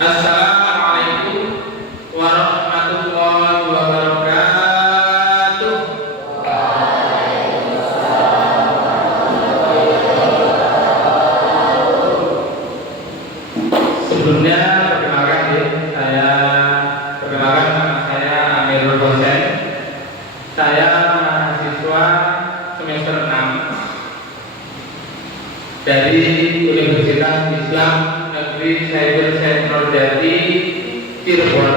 Assalamualaikum warahmatullahi wabarakatuh. Sebelumnya perkenalkan nama saya Amirul Hosen. Saya mahasiswa semester 6 dari Universitas Islam Negeri Saiful Sentral Jati, Cirebon.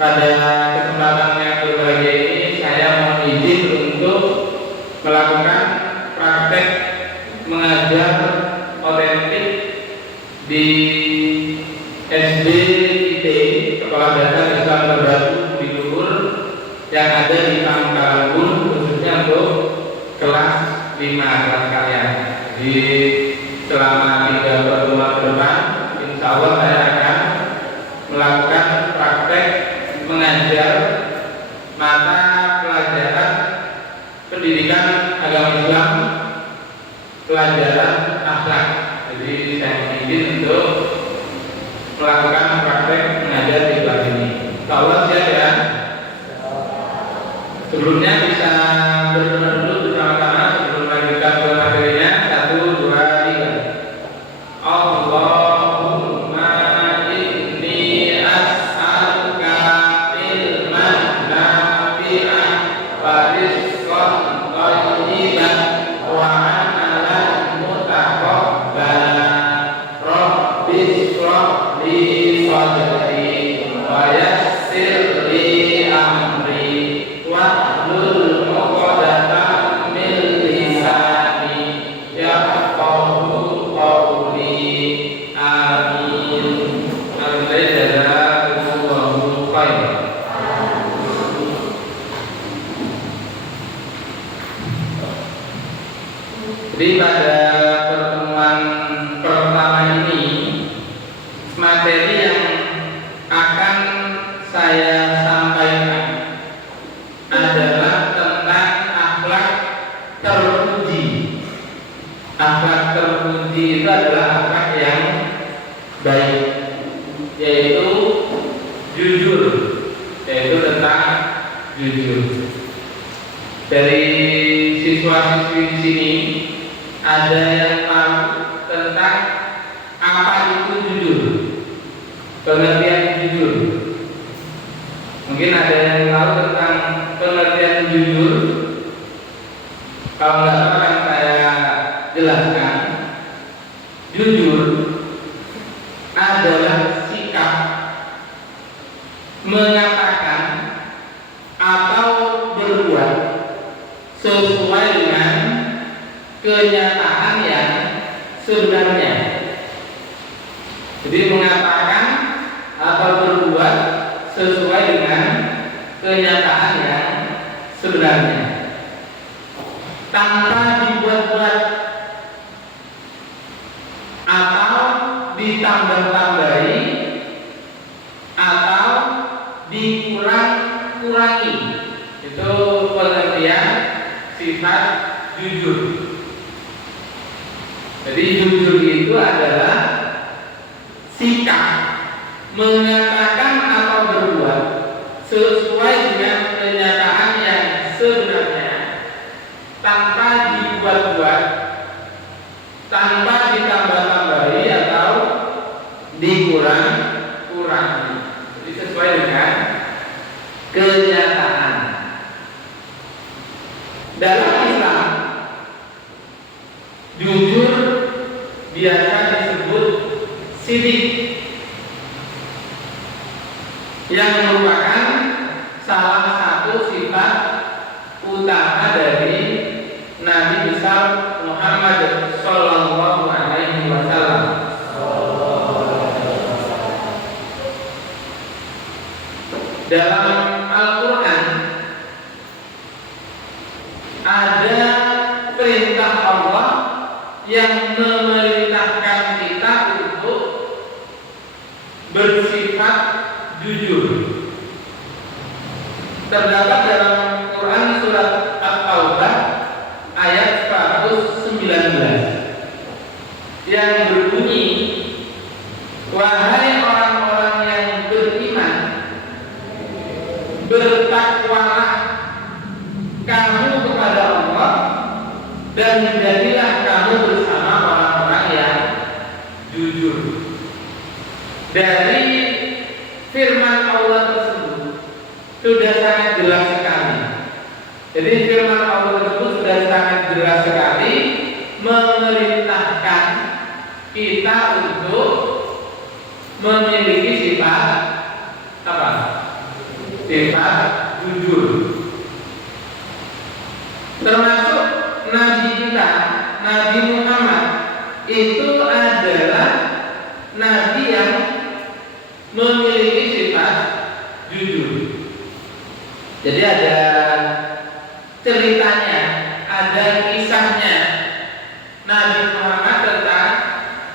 Pada kesempatan yang berbahagia ini saya mohon izin untuk melakukan praktek mengajar otentik di SD IT Sekolah Dasar Islam Terbatu di Luhur yang ada di Pangkalan, khususnya untuk kelas 5 kelas kalian. Jadi selama 3 pertemuan ke depan, insya Allah saya akan melakukan praktek mengajar mata pelajaran pendidikan agama Islam, pelajaran akhlak. Jadi saya ingin untuk melakukan praktek mengajar di kelas ini. Insya Allah siap ya. Sebelumnya bisa berdoa dulu bersama-sama sebelum melanjutkan ke materinya. 1, 2, 3. Allahumma inni as'aluka ilman nafi'an wa rizqan thayyiban wa amalan mutaqabbalan. Rabbi shrah li sadri wa yassir li amri wahlul 'uqdatam min lisani yafqahu qawli. Amin. Jazakumullahu khairan. Jadi pada pertemuan pertama ini, materi yang akan saya sampaikan adalah tentang akhlak terpuji. Akhlak terpuji itu adalah akhlak yang baik, yaitu jujur, yaitu tentang jujur. Dari siswa-siswi di sini ada yang tahu tentang apa itu jujur, pengertian jujur. Mungkin ada yang tahu tentang pengertian jujur. Kalau nggak tahu akan saya jelaskan. Jujur adalah sikap mengatakan atau berbuat sesuai dengan kenyataan yang sebenarnya. Jadi mengatakan atau berbuat sesuai dengan kenyataan yang sebenarnya, tanpa dibuat-buat atau ditambah-tambahi atau dikurang-kurangi. Itu pengertian sifat jujur. Jadi jujur itu adalah sikap mengatakan atau berbuat sesuai dengan kenyataan yang sebenarnya, tanpa dibuat-buat, tanpa ditambah-tambahi atau dikurang-kurangi. Jadi sesuai dengan kenyataan. Dalam Islam, jujur biasa disebut sidik, yang merupakan salah satu sifat utama dari Nabi besar Muhammad Sallallahu Alaihi Wasallam. Dalam Al-Quran ada perintah Allah yang memerintahkan kita untuk bersifat jujur. Terdapat dalam Quran surat At-Taubah ayat 119 yang berbunyi, wahai kita untuk memiliki sifat apa? Sifat jujur. Termasuk Nabi kita, Nabi Muhammad itu adalah Nabi yang memiliki sifat jujur. Jadi ada ceritanya, ada kisahnya Nabi Muhammad tentang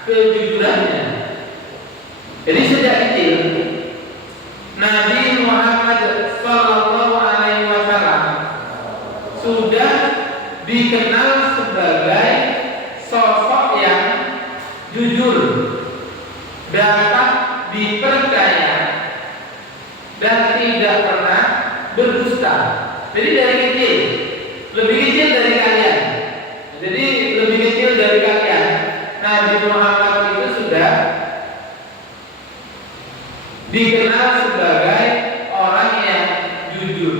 kejujurannya. Jadi sejak kecil Nabi Muhammad SAW sudah dikenal sebagai sosok yang jujur, dapat dipercaya dan tidak pernah berdusta. Jadi dari kecil, lebih kecil dari kalian. Jadi lebih kecil dari kalian, Nabi Muhammad itu sudah dikenal sebagai orang yang jujur.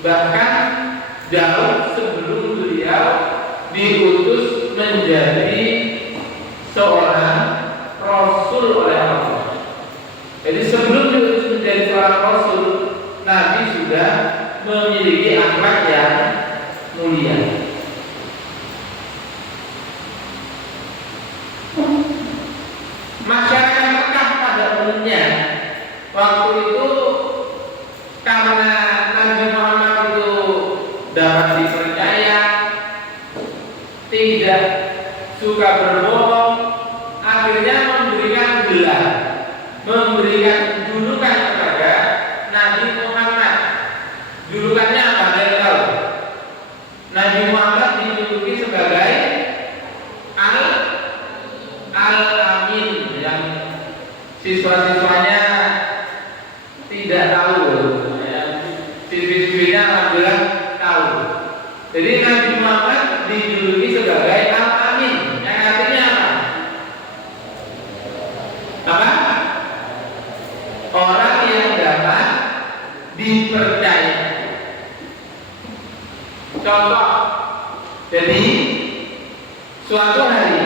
Bahkan jauh sebelum beliau diutus menjadi seorang Rasul oleh Allah. Jadi sebelum diutus menjadi seorang Rasul, Nabi sudah memiliki akhlak yang mulia. Masyarakat Mekah pada umumnya waktu itu, karena Nabi Muhammad itu dapat dipercaya, tidak suka berbohong, akhirnya memberikan gelar, memberikan julukan kepada Nabi Muhammad. Julukannya apa? Ada yang tahu? Nabi Muhammad dijuluki sebagai Al-Amin, yang siswa-siswanya tidak tahu, siswi-siswinya alhamdulillah tahu. Jadi Nabi Muhammad dijuluki sebagai Al-Amin, yang artinya apa? Apa? Orang yang dapat dipercaya. Contoh, jadi suatu hari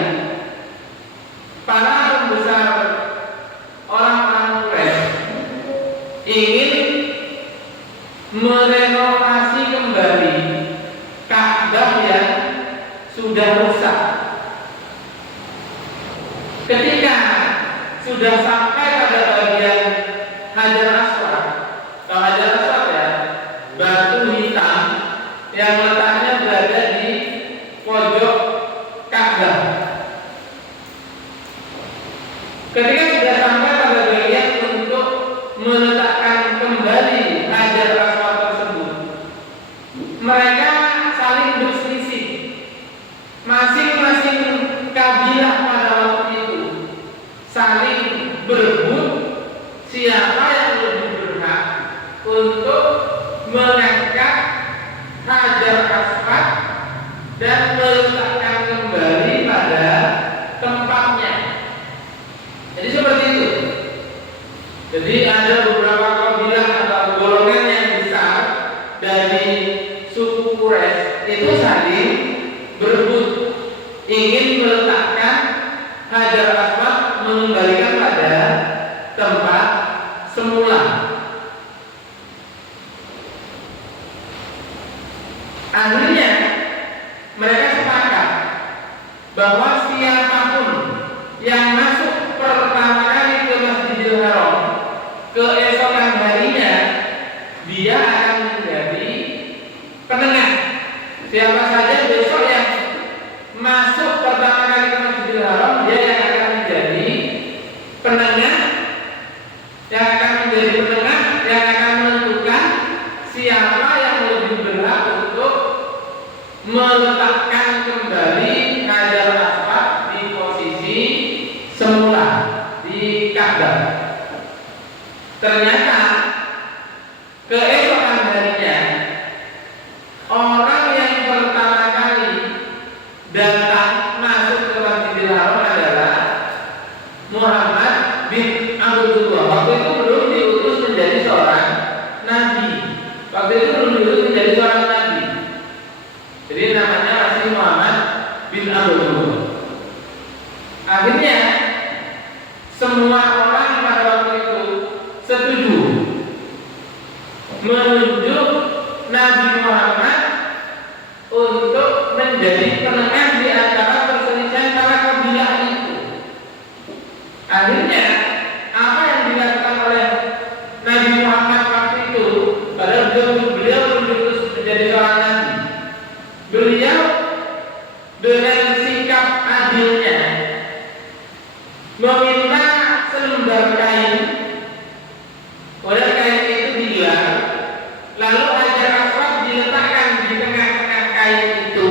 para pembesar orang-orang Quraisy ingin merenovasi kembali Ka'bah yang sudah rusak. Ketika sudah sampai pada bagian Hajar Aswad, kalau Hajar Aswad ya, batu hitam yang letaknya berada di pojok Ka'bah. Ketika sudah sampai pada bagian untuk meletakkan kembali Hajar Aswad tersebut, mereka saling berselisih. Masing-masing kabilah pada waktu itu saling berebut siapa yang lebih berhak untuk mengangkat Hajar Aswad dan meletakkan kembali pada tempatnya. Jadi seperti itu. Jadi ada beberapa kabilah atau golongan yang besar dari suku Quraisy itu saling berebut ingin meletakkan Hajar Aswad, mengembalikan pada tempat semula. Akhirnya mereka sepakat bahwa siapapun yang masuk pertama kali ke Masjidil Haram keesokan harinya, dia akan menjadi penengah. Siapa saja besok yang masuk pertama kali ke Masjidil Haram, dia yang akan menjadi penengah, yang akan menentukan siapa yang lebih berhak untuk meletakkan kembali Hajar Aswad di posisi semula di Ka'bah. Ternyata keesokan harinya, orang yang pertama kali datang masuk ke Masjidil Haram adalah Muhammad bin Abdullah. Waktu itu belum diutus menjadi seorang nabi. Jadi namanya masih Muhammad bin Abdullah. Akhirnya semua orang pada waktu itu setuju menunjuk Nabi Muhammad untuk menjadi penengah di antara perselisihan para kabilah itu. Akhirnya apa yang dilakukan oleh Nabi Muhammad waktu itu, padahal beliau belum diutus menjadi seorang nabi, beliau dengan sikap adilnya meminta selembar kain, kemudian kain itu dihilang, lalu Hajar Aswad diletakkan di tengah-tengah kain itu,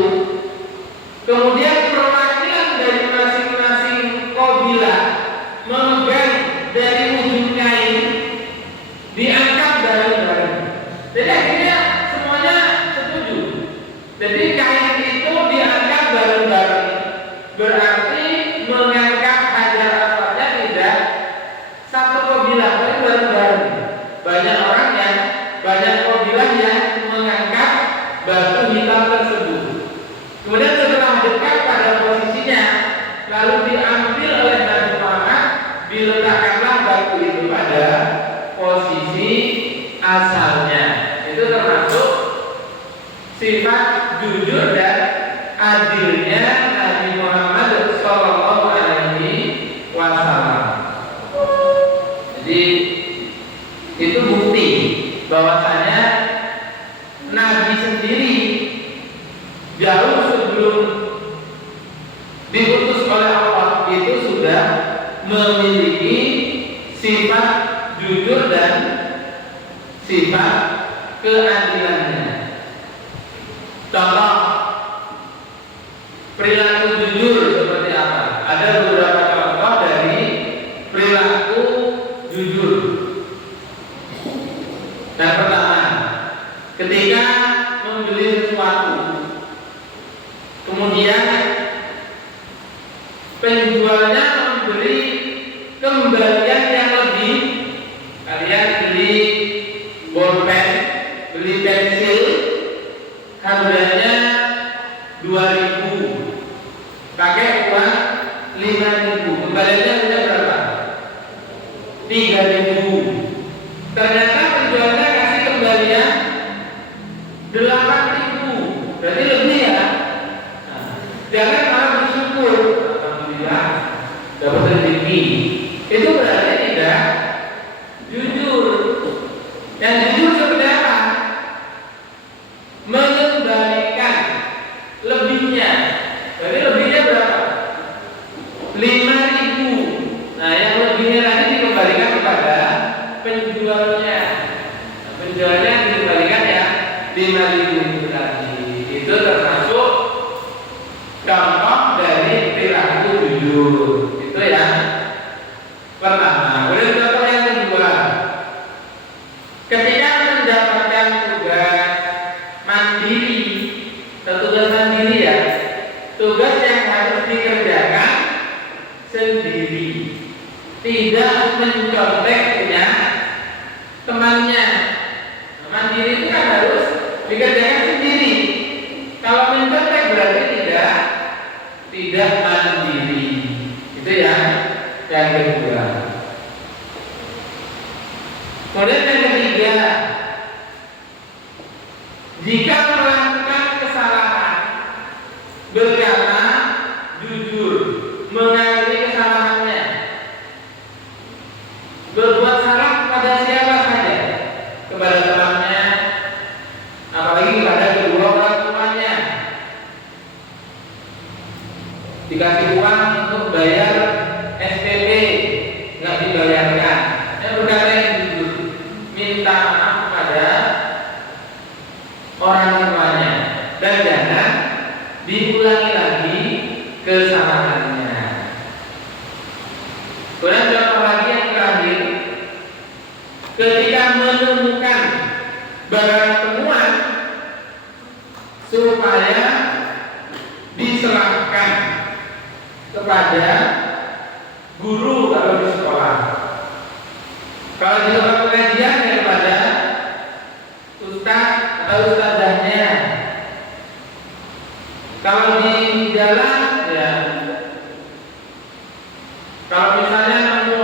kemudian perwakilan dari masing-masing kabilah memegang dari ujung kain, diangkat bareng-bareng. Jadi akhirnya semuanya setuju. Jadi kain itu diangkat bareng-bareng, berarti mengangkat Hajar Aswadnya tidak satu kabilah, tapi bareng-bareng. Banyak kabilah yang mengangkat batu hitam tersebut. Kemudian setelah dekat pada posisinya, lalu diambil oleh Nabi Muhammad, diletakkanlah batu itu pada posisi asalnya. Itu termasuk sifat jujur dan adilnya Nabi Muhammad Shallallahu Alaihi Wasallam. Jadi itu bukti bahwasanya Nabi sendiri jauh sebelum diutus oleh Allah itu sudah memiliki sifat jujur dan sifat keadilannya. Contoh perilaku jujur seperti apa? Ada beberapa contoh dari perilaku jujur. Yang pertama, ketika membeli sesuatu, kemudian penjualnya memberi kembalian yang lebih. Kalian beli bolpen, beli pensil, harganya 2.000, pakai uang 5.000, kembaliannya sudah berapa? 3.000. Ternyata penjualnya kasih kembalian 8.000, berarti lebih ya. Jangan malah bersyukur, alhamdulillah dapat rezeki. Itu berarti tidak jujur. Yang jujur seperti apa? Mengembalikan lebihnya. Jadi lebihnya berapa? 5.000. Nah, yang lebihnya lagi dikembalikan kepada penjualnya. Nah, penjualnya dikembalikan ya 5.000 itu tadi. Itu termasuk contoh dari perilaku jujur. Itu ya pertama. Kemudian contoh yang kedua, ketika mendapatkan tugas mandiri, tugas mandiri ya, tugas yang harus dikerjakan sendiri, tidak mencontek punya temannya. Mandiri itu kan harus dikerjakan sendiri. Kalau mencontek berarti tidak mandiri. Itu ya yang kedua. Kemudian yang ketiga, jika melakukan kesalahan berkata jujur, mengakui kesalahannya, berbuat salah pada siapa saja, kepada temannya, apalagi kepada kedua orang tuanya. Dikasih uang untuk bayar SPP, nggak dibayarkan, berkata yang jujur, minta maaf kepada orang tuanya, dan jangan diulangi lagi kesalahannya. Kemudian contoh lagi yang terakhir, ketika menemukan barang temuan supaya diserahkan kepada guru kalau di sekolah. Kalau di tempat pengajian ya kepada ustaz atau ustazahnya. Kalau di jalan ya, kalau misalnya nemu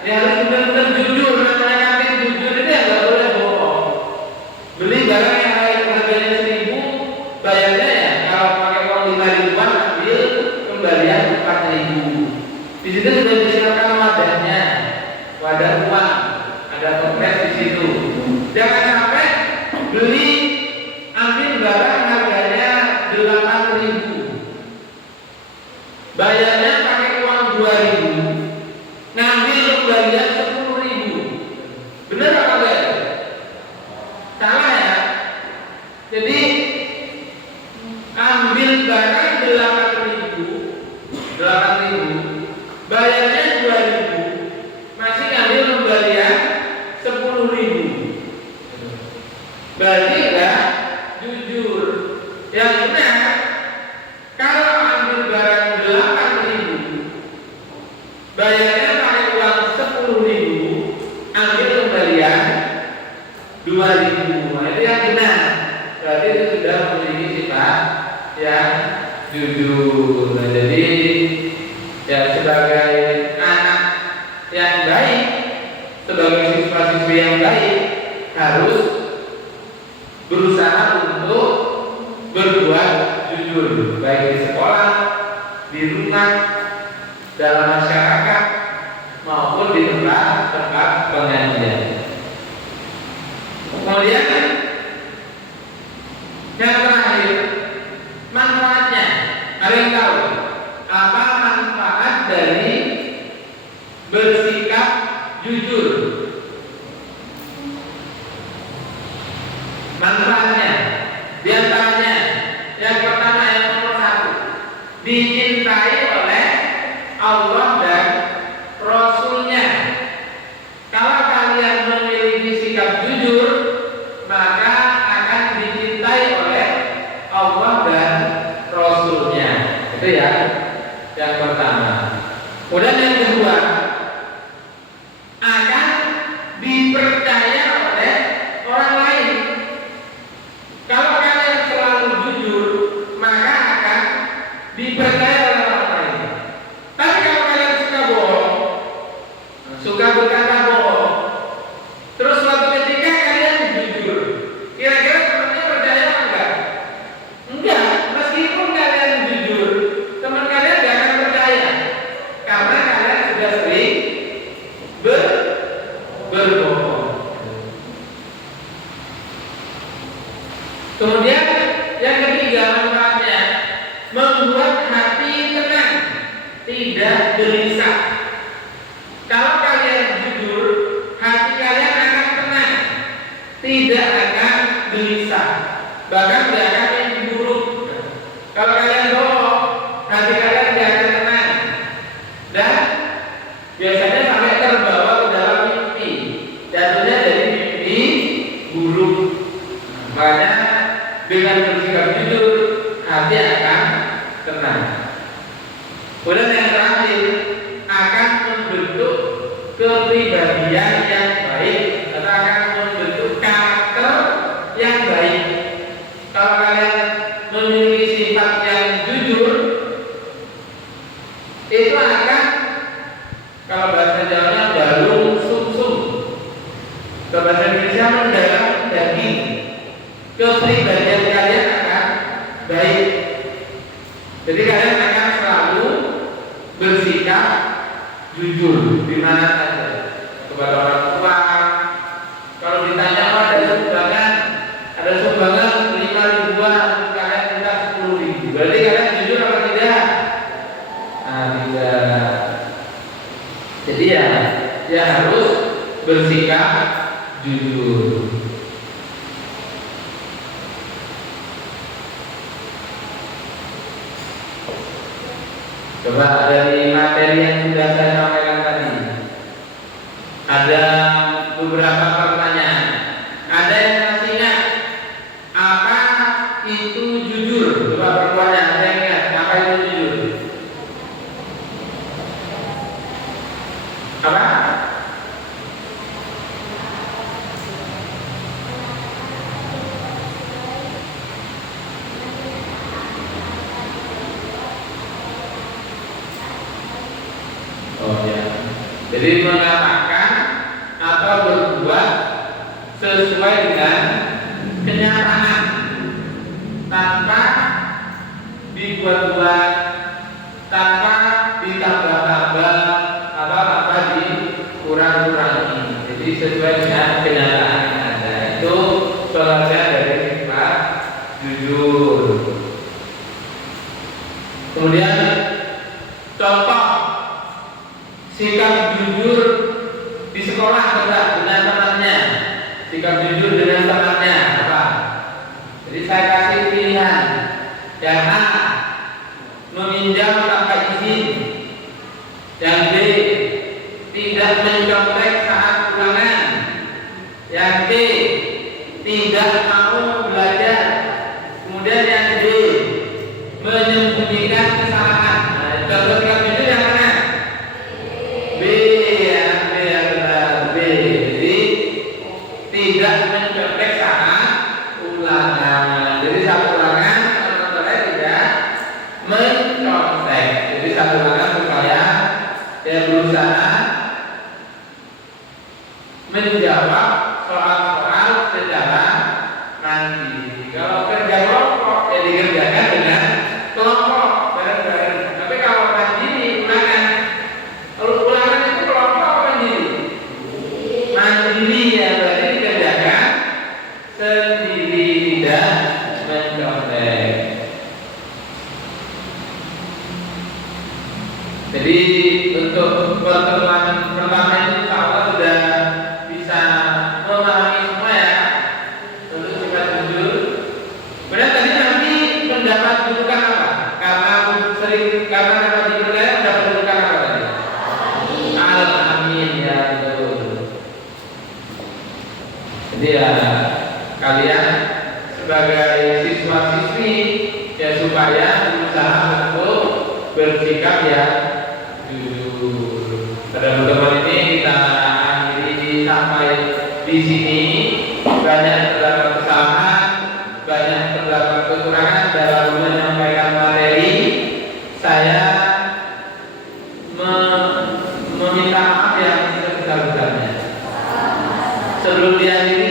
Ya harus benar-benar jujur. Namanya kantin jujur itu ya nggak boleh bohong. Beli barang yang harganya 1.000, bayarnya ya kalau pakai uang 5.000-an ambil kembalian 4.000. Di situ sudah disiapkan wadahnya, wadah uang, ada toples di situ. Jangan sampai beli ambil barang harganya 8.000, bayarnya pakai uang 2.000, ngambil kembalian 10.000. Benar apa enggak? Salah ya. Jadi ambil barang 8.000, bayarnya 2.000, masih ngambil kembalian 10.000. Berarti enggak jujur. Yang benar, kalau ambil barang 8.000, bayarnya pakai uang 10.000, ambil kembalian 2.000. Nah, itu yang benar. Berarti itu sudah memiliki sifat yang jujur. Nah, jadi ya sebagai anak yang baik, sebagai siswa-siswi yang baik, harus berusaha untuk berbuat jujur, baik di sekolah, di rumah, dalam masyarakat, maupun di tempat-tempat pengajian. Kemudian yang terakhir, manfaatnya. Ada yang tahu apa manfaat dari bersikap jujur? Manfaatnya, di antaranya yang pertama, yang nomor 1, dicintai oleh Allah dan Rasulnya. Kalau kalian memiliki sikap jujur, maka akan dicintai oleh Allah dan Rasulnya. Itu ya, yang pertama. Kemudian yang kedua, akan dipercaya oleh orang lain. Kalau kalian selalu jujur, maka akan dipercaya oleh orang lain. Tapi kalau kalian suka bohong, suka berkata bohong, terus suatu ketika kalian jujur, kira-kira temannya percaya apa enggak? Enggak. Meskipun kalian jujur, teman kalian tidak akan percaya, karena kalian sudah sering berbohong. Kemudian yang ketiga manfaatnya, membuat hati tenang, tidak gelisah. Kalau kalian jujur, hati kalian akan tenang, tidak akan gelisah, bahkan tidak akan mimpi buruk. Kalau kalian bohong, hati kalian tidak akan tenang, dan biasanya sampai terbawa ke dalam mimpi, jatuhnya jadi mimpi buruk. Makanya dengan bersikap jujur, hati akan tenang. Kemudian yang terakhir, akan membentuk kepribadian yang baik, atau akan membentuk karakter yang baik. Kalau kalian memiliki sifat yang jujur, itu akan, kalau bahasa Jawanya, balung sumsum. Kalau bahasa Indonesia, mendalam daging. Kepribadian kalian akan baik. Jadi kalian akan selalu bersikap jujur di mana saja, kepada orang tua. Kalau ditanya, oh, ada sumbangan 5.000-an, kalian minta 10.000, berarti kalian jujur apa tidak? Nah, tidak. Jadi ya harus bersikap jujur. Coba dari materi yang sudah saya sampaikan tadi, ada beberapa pertanyaan. Ada yang masih ingat apa itu jujur? Coba pertanyaan, ada yang ingat apa itu jujur? Apa? Oh ya. Jadi mengatakan atau berbuat sesuai dengan kenyataan tanpa dibuat-buat, tanpa ditambah-tambah atau tanpa dikurang-kurangi. Jadi sesuai dengan kenyataan yang ada. Itu pengertian dari sifat jujur. Kemudian contoh sikap jujur di sekolah dengan temannya. Sikap jujur dengan temannya apa? Jadi saya kasih pilihan. Yang A, meminjam tanpa izin. Yang B, tidak mencontek saat ulangan. Yang C, tidak mau belajar. Kemudian yang D, menyembunyikan kesalahan. Nah, contoh sikap jujur yang mana? B, ya, B yang benar. B, jadi tidak mencontek saat ulangan. Jadi saat ulangan teman-teman tidak mencontek. Jadi saat ulangan supaya dia berusaha menjawab soal-soal secara mandiri. Kalau kerja kelompok ya dikerjakan dengan kelompok bareng-bareng. Tapi kalau mandiri ulangan, kalau ulangan itu kelompok apa mandiri? Mandiri ya, berarti dikerjakan sendiri, tidak mencontek. Jadi untuk pertemuan pertama ini insya Allah sudah bisa memahami semua ya untuk sifat jujur. Kemudian tadi nanti pendapat jujukan apa? Karena dapat dipercaya pendapat jujukan apa tadi? Al-amin, ya betul. Jadi ya kalian sebagai siswa-siswi ya supaya berusaha untuk bersikap ya jujur. Pada pertemuan ini kita akhiri sampai di sini. Banyak terdapat kesalahan, banyak terdapat kekurangan dalam menyampaikan materi. Saya meminta maaf yang sebesar-besarnya. Sebelum diakhiri